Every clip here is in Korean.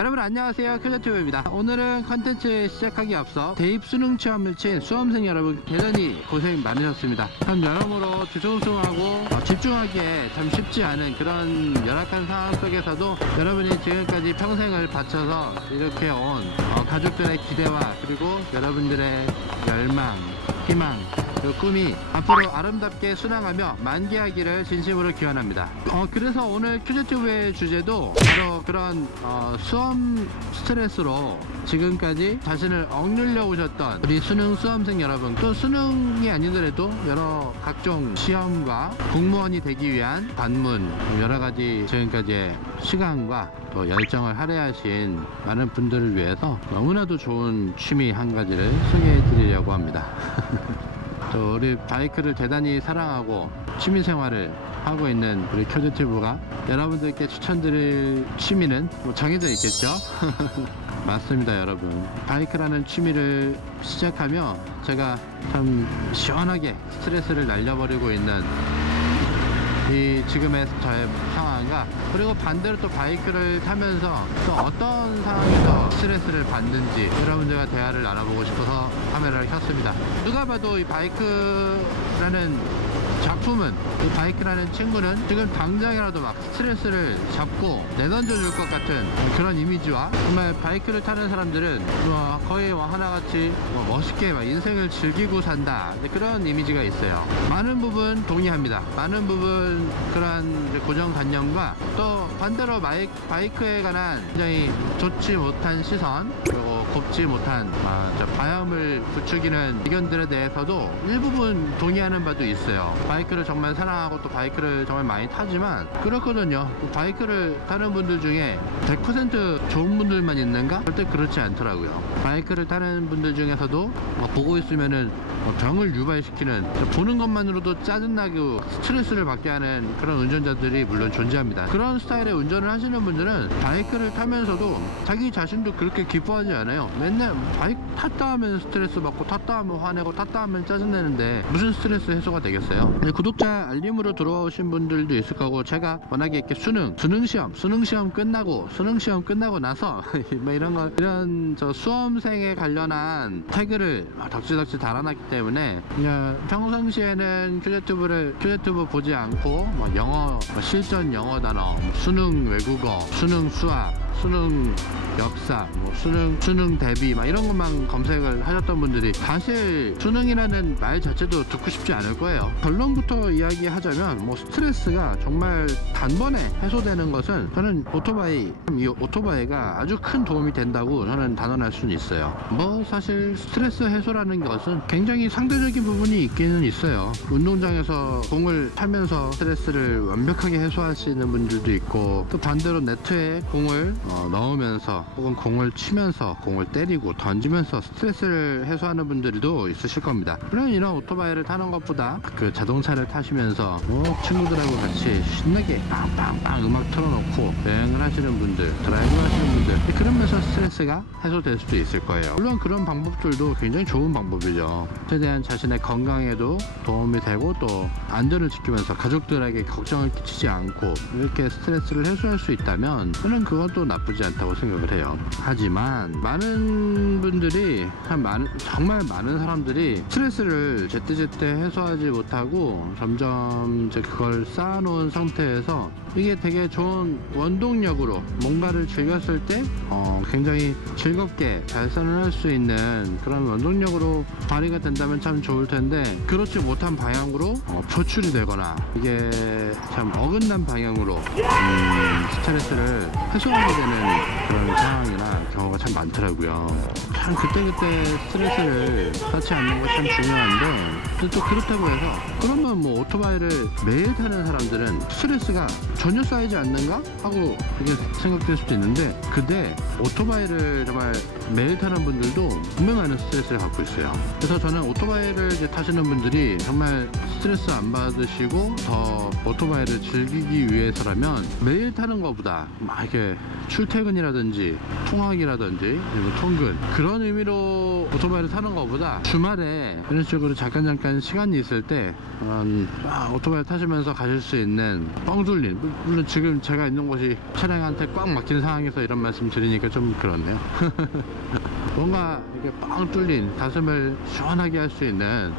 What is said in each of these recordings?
여러분 안녕하세요, 큐저튜브입니다. 오늘은 컨텐츠 시작하기 앞서 대입 수능 시험을 친 수험생 여러분 대단히 고생 많으셨습니다. 참 여러모로 뒤숭숭하고 집중하기에 참 쉽지 않은 그런 열악한 상황 속에서도 여러분이 지금까지 평생을 바쳐서 이렇게 온 가족들의 기대와 그리고 여러분들의 열망, 희망, 그 꿈이 앞으로 아름답게 순항하며 만개하기를 진심으로 기원합니다. 그래서 오늘 큐저튜브의 주제도 바로 그런 수험 스트레스로 지금까지 자신을 억눌려 오셨던 우리 수능 수험생 여러분, 또 수능이 아니더라도 여러 각종 시험과 공무원이 되기 위한 관문, 여러가지 지금까지의 시간과 또 열정을 할애하신 많은 분들을 위해서 너무나도 좋은 취미 한 가지를 소개해 드리려고 합니다. 또 우리 바이크를 대단히 사랑하고 취미생활을 하고 있는 우리 큐저튜브가 여러분들께 추천드릴 취미는 정해져 있겠죠? 맞습니다, 여러분. 바이크라는 취미를 시작하며 제가 참 시원하게 스트레스를 날려버리고 있는 이 지금의 저의 상황과, 그리고 반대로 또 바이크를 타면서 또 어떤 상황에서 스트레스를 받는지 여러분들과 대화를 나눠보고 싶어서 카메라를 켰습니다. 누가 봐도 이 바이크라는 작품은, 이 바이크라는 친구는 지금 당장이라도 막 스트레스를 잡고 내던져 줄 것 같은 그런 이미지와, 정말 바이크를 타는 사람들은 거의 하나같이 멋있게 막 인생을 즐기고 산다, 그런 이미지가 있어요. 많은 부분 동의합니다. 많은 부분 그런 고정관념과, 또 반대로 바이크에 관한 굉장히 좋지 못한 시선, 그리고 곱지 못한 바람을 부추기는 의견들에 대해서도 일부분 동의하는 바도 있어요. 바이크를 정말 사랑하고 또 바이크를 정말 많이 타지만 그렇거든요. 바이크를 타는 분들 중에 100% 좋은 분들만 있는가? 절대 그렇지 않더라고요. 바이크를 타는 분들 중에서도 보고 있으면은 병을 유발시키는, 보는 것만으로도 짜증나고 스트레스를 받게 하는 그런 운전자들이 물론 존재합니다. 그런 스타일의 운전을 하시는 분들은 바이크를 타면서도 자기 자신도 그렇게 기뻐하지 않아요. 맨날 바이크 탔다 하면 스트레스 받고, 탔다 하면 화내고, tas다 하면 짜증내는데 무슨 스트레스 해소가 되겠어요? 구독자 알림으로 들어오신 분들도 있을 거고, 제가 워낙에 이렇게 수능시험 끝나고 나서 뭐 이런 저 수험생에 관련한 태그를 덕지덕지 달아놨기 때문에 평상시에는 큐저튜브 보지 않고 영어 실전 영어 단어, 수능 외국어, 수능 수학, 수능 역사, 수능 대비 이런 것만 검색을 하셨던 분들이 사실 수능이라는 말 자체도 듣고 싶지 않을 거예요. 결론부터 이야기하자면 스트레스가 정말 단번에 해소되는 것은, 저는 이 오토바이가 아주 큰 도움이 된다고 저는 단언할 수는 있어요. 사실 스트레스 해소라는 것은 굉장히 상대적인 부분이 있기는 있어요. 운동장에서 공을 타면서 스트레스를 완벽하게 해소하시는 분들도 있고, 또 반대로 네트에 공을 넣으면서 혹은 공을 치면서, 공을 때리고 던지면서 스트레스를 해소하는 분들도 있으실 겁니다. 물론 이런 오토바이를 타는 것보다 그 자동차를 타시면서 친구들하고 같이 신나게 빵빵빵 음악 틀어놓고 여행을 하시는 분들, 드라이브 하시는 분들, 그러면서 스트레스가 해소될 수도 있을 거예요. 물론 그런 방법들도 굉장히 좋은 방법이죠. 최대한 자신의 건강에도 도움이 되고, 또 안전을 지키면서 가족들에게 걱정을 끼치지 않고 이렇게 스트레스를 해소할 수 있다면 저는 그것도 나쁘지 않다고 생각을 해요. 하지만 많은 분들이, 정말 많은 사람들이 스트레스를 제때제때 해소하지 못하고 점점 이제 그걸 쌓아놓은 상태에서 이게 되게 좋은 원동력으로, 뭔가를 즐겼을 때 굉장히 즐겁게 발산을 할 수 있는 그런 원동력으로 발휘가 된다면 참 좋을 텐데, 그렇지 못한 방향으로 표출이 되거나 이게 참 어긋난 방향으로 스트레스를 해소하게 되는 그런 상황이나 경우가 참 많더라고요. 참 그때그때 스트레스를 쌓지 않는 것 참 중요한데, 또 그렇다고 해서 그러면 오토바이를 매일 타는 사람들은 스트레스가 전혀 쌓이지 않는가? 하고 그게 생각될 수도 있는데, 근데 오토바이를 정말 매일 타는 분들도 분명 많은 스트레스를 받고 있어요. 그래서 저는 오토바이를 타시는 분들이 정말 스트레스 안 받으시고 더 오토바이를 즐기기 위해서라면 매일 타는 것보다 이렇게 출퇴근이라든지 통학이라든지 통근, 그런 의미로 오토바이를 타는 것보다 주말에 이런 식으로 잠깐 시간이 있을 때 오토바이 타시면서 가실 수 있는 뻥 뚫린, 물론 지금 제가 있는 곳이 차량한테 꽉 막힌 상황에서 이런 말씀 드리니까 좀 그렇네요. 뭔가 이렇게 빵 뚫린 가슴을 시원하게 할 수 있는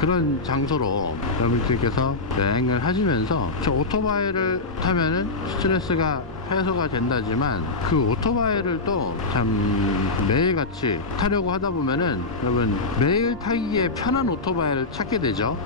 그런 장소로 여러분들께서 여행을 하시면서, 저 오토바이를 타면은 스트레스가 해소가 된다지만 그 오토바이를 또 참 매일같이 타려고 하다 보면은 여러분 매일 타기에 편한 오토바이를 찾게 되죠.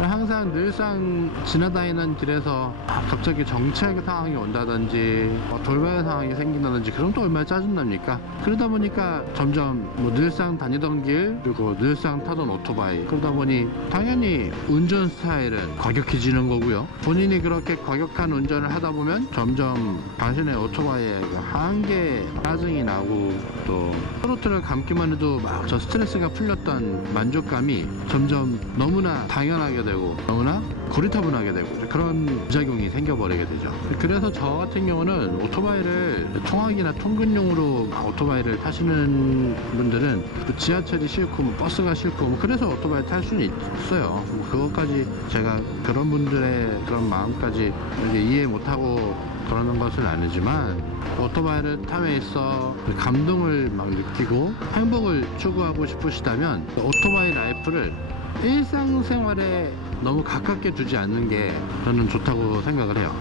항상 늘상 지나다니는 길에서 갑자기 정체의 상황이 온다든지 돌발 상황이 생긴다든지 그럼 또 얼마나 짜증납니까? 그러다 보니까 점점 뭐 늘상 다니던 길 그리고 늘상 타던 오토바이, 그러다 보니 당연히 운전 스타일은 과격해지는 거고요. 본인이 그렇게 과격한 운전을 하다 보면 점점 자신의 오토바이에 한계 짜증이 나고, 또 트로트를 감기만 해도 막 저 스트레스가 풀렸던 만족감이 점점 너무나 당연하게 되고 너무나 고리타분하게 되고 그런 부작용이 생겨버리게 되죠. 그래서 저 같은 경우는 오토바이를 통학이나 통근용으로 오토바이를 타시는 분들은 지하철이 싫고 버스가 싫고 그래서 오토바이 탈 수는 있어요. 그것까지 제가 그런 분들의 그런 마음까지 이해 못하고 그러는 것은 아니지만, 오토바이를 탐에 있어 감동을 막 느끼고 행복을 추구하고 싶으시다면 오토바이 라이프를 일상생활에 너무 가깝게 두지 않는 게 저는 좋다고 생각을 해요.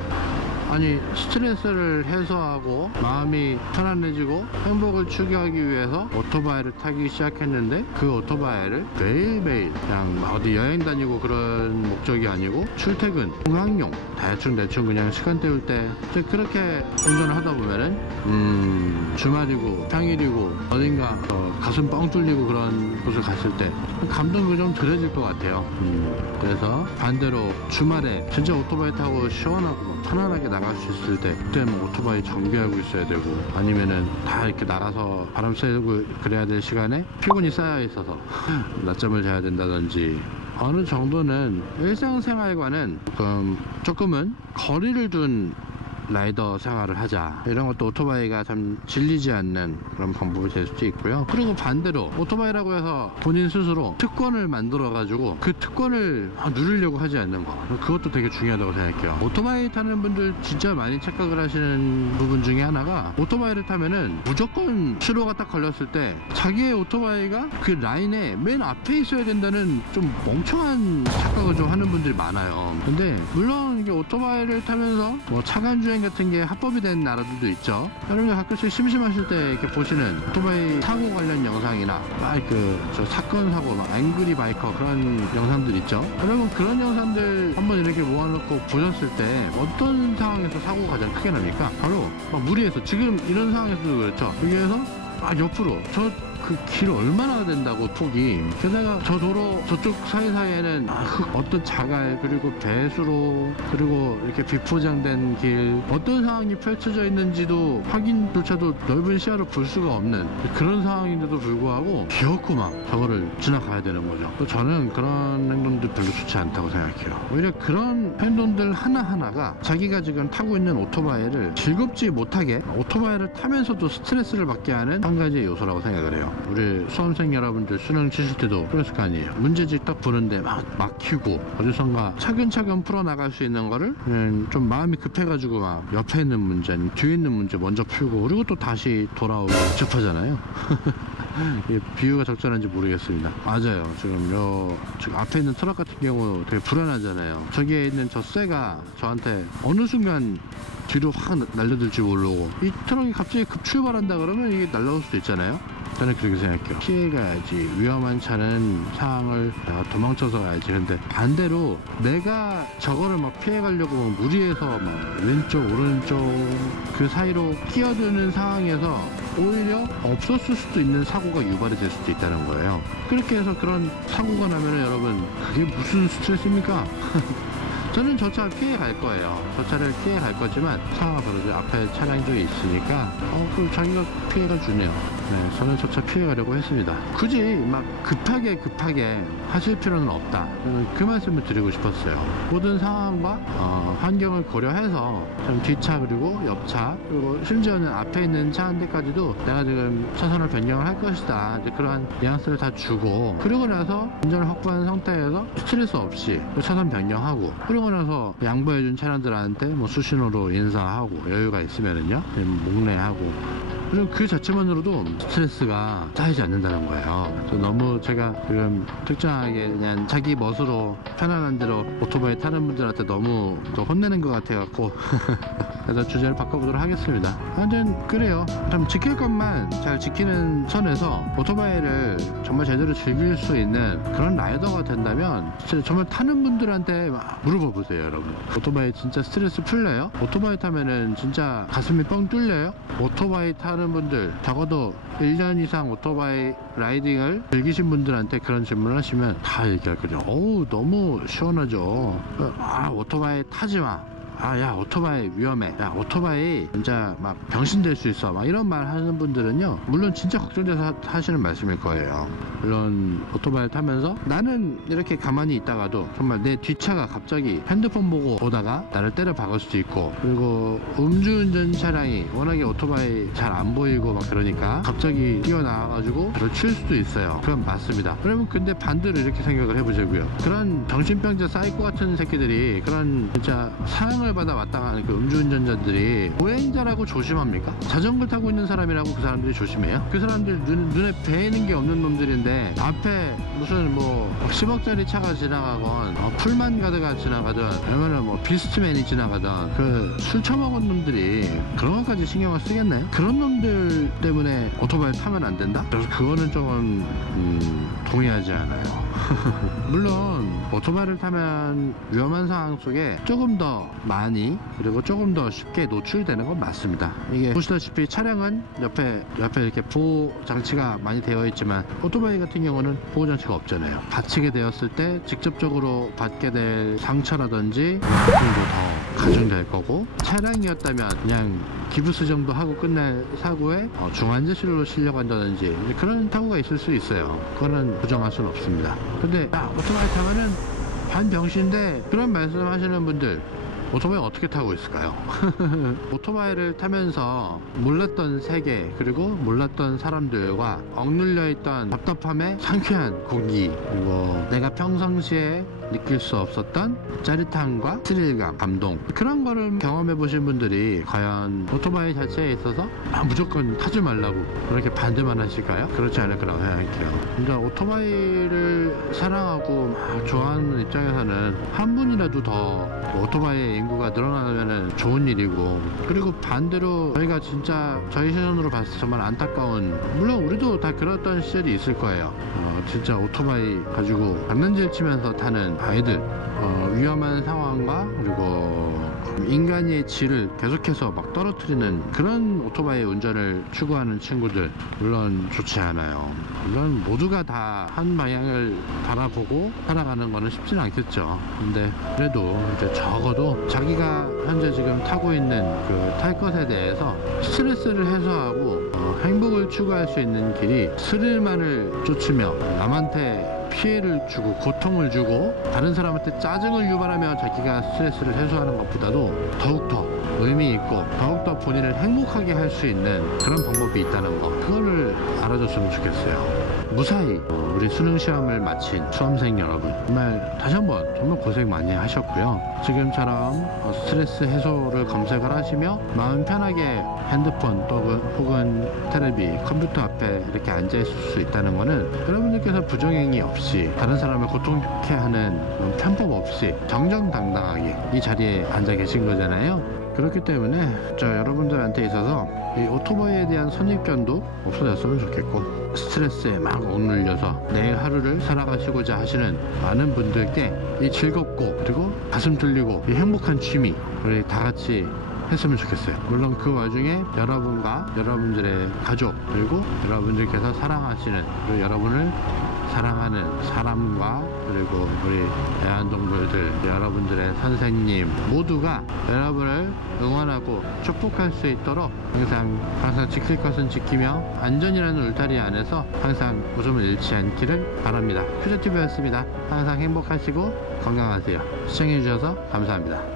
아니, 스트레스를 해소하고 마음이 편안해지고 행복을 추구하기 위해서 오토바이를 타기 시작했는데, 그 오토바이를 매일매일 그냥 어디 여행 다니고 그런 목적이 아니고 출퇴근, 통학용 대충 그냥 시간 때울 때 그렇게 운전을 하다 보면은 주말이고 평일이고 어딘가 가슴 뻥 뚫리고 그런 곳을 갔을 때 감동이 좀 덜해질 것 같아요. 그래서 반대로 주말에 진짜 오토바이 타고 시원하고 편안하게 나갈 수 있을 때, 그때 뭐 오토바이 정비하고 있어야 되고 아니면은 다 이렇게 나가서 바람 쐬고 그래야 될 시간에 피곤이 쌓여 있어서 낮잠을 자야 된다든지, 어느 정도는 일상생활과는 조금은 거리를 둔 라이더 생활을 하자, 이런 것도 오토바이가 참 질리지 않는 그런 방법이 될 수도 있고요. 그리고 반대로 오토바이라고 해서 본인 스스로 특권을 만들어 가지고 그 특권을 누리려고 하지 않는 거, 그것도 되게 중요하다고 생각해요. 오토바이 타는 분들 진짜 많이 착각을 하시는 부분 중에 하나가, 오토바이를 타면은 무조건 신호가 딱 걸렸을 때 자기의 오토바이가 그 라인에 맨 앞에 있어야 된다는 좀 멍청한 착각을 좀 하는 분들이 많아요. 근데 물론 이게 오토바이를 타면서 뭐 차간주행 같은 게 합법이 된 나라들도 있죠. 여러분들 가끔씩 심심하실 때 이렇게 보시는 오토바이 사고 관련 영상이나 저 사건 사고 앵그리 바이커 그런 영상들 있죠. 여러분 그런 영상들 한번 이렇게 모아놓고 보셨을 때 어떤 상황에서 사고가 가장 크게 납니까? 바로 막 무리해서, 지금 이런 상황에서도 그렇죠. 여기에서 옆으로 그 길 얼마나 된다고 폭이, 게다가 저 도로 저쪽 사이사이에는 어떤 자갈 그리고 배수로 그리고 이렇게 비포장된 길, 어떤 상황이 펼쳐져 있는지도 확인조차도 넓은 시야로 볼 수가 없는 그런 상황인데도 불구하고 기어코 막 저거를 지나가야 되는 거죠. 또 저는 그런 행동들 별로 좋지 않다고 생각해요. 오히려 그런 행동들 하나하나가 자기가 지금 타고 있는 오토바이를 즐겁지 못하게, 오토바이를 타면서도 스트레스를 받게 하는 한 가지의 요소라고 생각을 해요. 우리 수험생 여러분들 수능 치실 때도 그랬을 거 아니에요. 문제집 딱 보는데 막 막히고 어디선가 차근차근 풀어나갈 수 있는 거를 좀 마음이 급해가지고 막 옆에 있는 문제, 뒤에 있는 문제 먼저 풀고 그리고 또 다시 돌아오고 급하잖아요. 비유가 적절한지 모르겠습니다. 맞아요. 지금 앞에 있는 트럭 같은 경우 되게 불안하잖아요. 저기에 있는 저 쇠가 저한테 어느 순간 뒤로 확 날려들지 모르고, 이 트럭이 갑자기 급출발한다 그러면 이게 날라올 수도 있잖아요. 저는 그렇게 생각해요. 피해가야지, 위험한 차는 상황을 도망쳐서 가야지. 근데 반대로 내가 저거를 막 피해가려고 무리해서 막 왼쪽 오른쪽 그 사이로 끼어드는 상황에서 오히려 없었을 수도 있는 사고가 유발이 될 수도 있다는 거예요. 그렇게 해서 그런 사고가 나면은 여러분 그게 무슨 스트레스입니까? 저는 저 차 피해 갈 거예요. 저 차를 피해 갈 거지만 차가 벌어져 앞에 차량들이 있으니까 그럼 자기가 피해가 주네요. 네, 선을조차 피해가려고 했습니다. 굳이 막 급하게 하실 필요는 없다. 저는 그 말씀을 드리고 싶었어요. 모든 상황과 환경을 고려해서 좀 뒷차 그리고 옆차 그리고 심지어는 앞에 있는 차 한 대까지도 내가 지금 차선을 변경을 할 것이다. 이제 그러한 뉘앙스를 다 주고 그러고 나서 운전을 확보한 상태에서 스트레스 없이 차선 변경하고 그러고 나서 양보해준 차량들한테 뭐 수신호로 인사하고 여유가 있으면은요 목례하고 그리고 그 자체만으로도 스트레스가 쌓이지 않는다는 거예요. 너무 제가 지금 특정하게 그냥 자기 멋으로 편안한 대로 오토바이 타는 분들한테 너무 또 혼내는 것 같아갖고 그래서 주제를 바꿔보도록 하겠습니다. 아무튼 그래요. 좀 지킬 것만 잘 지키는 선에서 오토바이를 정말 제대로 즐길 수 있는 그런 라이더가 된다면 정말 타는 분들한테 막 물어봐 보세요. 여러분, 오토바이 진짜 스트레스 풀려요? 오토바이 타면은 진짜 가슴이 뻥 뚫려요? 오토바이 타는 분들, 적어도 1년 이상 오토바이 라이딩을 즐기신 분들한테 그런 질문을 하시면 다 얘기할 거죠. 어우, 너무 시원하죠. 아, 오토바이 타지 마. 아, 야, 오토바이 위험해. 야, 오토바이 진짜 막 병신 될 수 있어. 막 이런 말 하는 분들은요, 물론 진짜 걱정돼서 하시는 말씀일 거예요. 물론 오토바이를 타면서 나는 이렇게 가만히 있다가도 정말 내 뒷차가 갑자기 핸드폰 보고 오다가 나를 때려 박을 수도 있고, 그리고 음주운전 차량이 워낙에 오토바이 잘 안 보이고 막 그러니까 갑자기 뛰어나와가지고 저를 칠 수도 있어요. 그건 맞습니다. 그러면 근데 반대로 이렇게 생각을 해보자고요. 그런 정신병자 사이코 같은 새끼들이, 그런 진짜 사형을 받아 마땅한 그 음주운전자들이 보행자라고 조심합니까? 자전거 타고 있는 사람이라고 그 사람들이 조심해요? 그 사람들 눈에 배이는 게 없는 놈들인데 앞에 무슨 뭐 10억짜리 차가 지나가건 풀만 가드가 지나가든 아니면 뭐 비스트맨이 지나가든 그 술 처먹은 놈들이 그런 것까지 신경을 쓰겠나요? 그런 놈들 때문에 오토바이 타면 안 된다? 그래서 그거는 조금 동의하지 않아요. 물론 오토바이를 타면 위험한 상황 속에 조금 더 많이 그리고 조금 더 쉽게 노출되는 건 맞습니다. 이게 보시다시피 차량은 옆에 이렇게 보호 장치가 많이 되어 있지만 오토바이 같은 경우는 보호 장치가 없잖아요. 다치게 되었을 때 직접적으로 받게 될 상처라든지 고통도 더 가중될 거고, 차량이었다면 그냥 기부스 정도 하고 끝날 사고에 중환자실로 실려간다든지 그런 사고가 있을 수 있어요. 그거는 부정할 수는 없습니다. 근데 오토바이 타면은 반병신인데 그런 말씀 하시는 분들, 오토바이 어떻게 타고 있을까요? 오토바이를 타면서 몰랐던 세계 그리고 몰랐던 사람들과 억눌려 있던 답답함에 상쾌한 공기, 그리고 내가 평상시에 느낄 수 없었던 짜릿함과 스릴감, 감동, 그런 거를 경험해 보신 분들이 과연 오토바이 자체에 있어서 무조건 타지 말라고 그렇게 반대만 하실까요? 그렇지 않을 거라고 생각해요. 그러니까 오토바이를 사랑하고 막 좋아하는 입장에서는 한 분이라도 더 오토바이의 인구가 늘어나면 좋은 일이고, 그리고 반대로 저희가 진짜 저희 시선으로 봤을 때 정말 안타까운, 물론 우리도 다 그랬던 시절이 있을 거예요. 진짜 오토바이 가지고 장난질 치면서 타는 아이들, 위험한 상황과 그리고 인간의 질을 계속해서 막 떨어뜨리는 그런 오토바이 운전을 추구하는 친구들, 물론 좋지 않아요. 물론 모두가 다 한 방향을 바라보고 살아가는 거는 쉽지는 않겠죠. 근데 그래도 이제 적어도 자기가 현재 지금 타고 있는 그 탈 것에 대해서 스트레스를 해소하고 행복을 추구할 수 있는 길이 스릴만을 쫓으며 남한테 피해를 주고 고통을 주고 다른 사람한테 짜증을 유발하며 자기가 스트레스를 해소하는 것보다도 더욱더 의미 있고 더욱더 본인을 행복하게 할 수 있는 그런 방법이 있다는 거, 그거를 알아줬으면 좋겠어요. 무사히 우리 수능 시험을 마친 수험생 여러분, 정말 다시 한번 정말 고생 많이 하셨고요. 지금처럼 스트레스 해소를 검색을 하시며 마음 편하게 핸드폰 혹은 텔레비, 컴퓨터 앞에 이렇게 앉아 있을 수 있다는 거는 여러분들께서 부정행위 없이 다른 사람을 고통케 하는 편법 없이 정정당당하게 이 자리에 앉아 계신 거잖아요. 그렇기 때문에 여러분들한테 있어서 이 오토바이에 대한 선입견도 없어졌으면 좋겠고, 스트레스에 막 억눌려서 내일 하루를 살아가시고자 하시는 많은 분들께 이 즐겁고 그리고 가슴 뚫리고 이 행복한 취미 우리 다 같이 했으면 좋겠어요. 물론 그 와중에 여러분과 여러분들의 가족, 그리고 여러분들께서 사랑하시는, 그리고 여러분을 사랑하는 사람과 그리고 우리 애완동물들, 여러분들의 선생님 모두가 여러분을 응원하고 축복할 수 있도록 항상 지킬 것은 지키며 안전이라는 울타리 안에서 항상 웃음을 잃지 않기를 바랍니다. 퓨저TV였습니다. 항상 행복하시고 건강하세요. 시청해주셔서 감사합니다.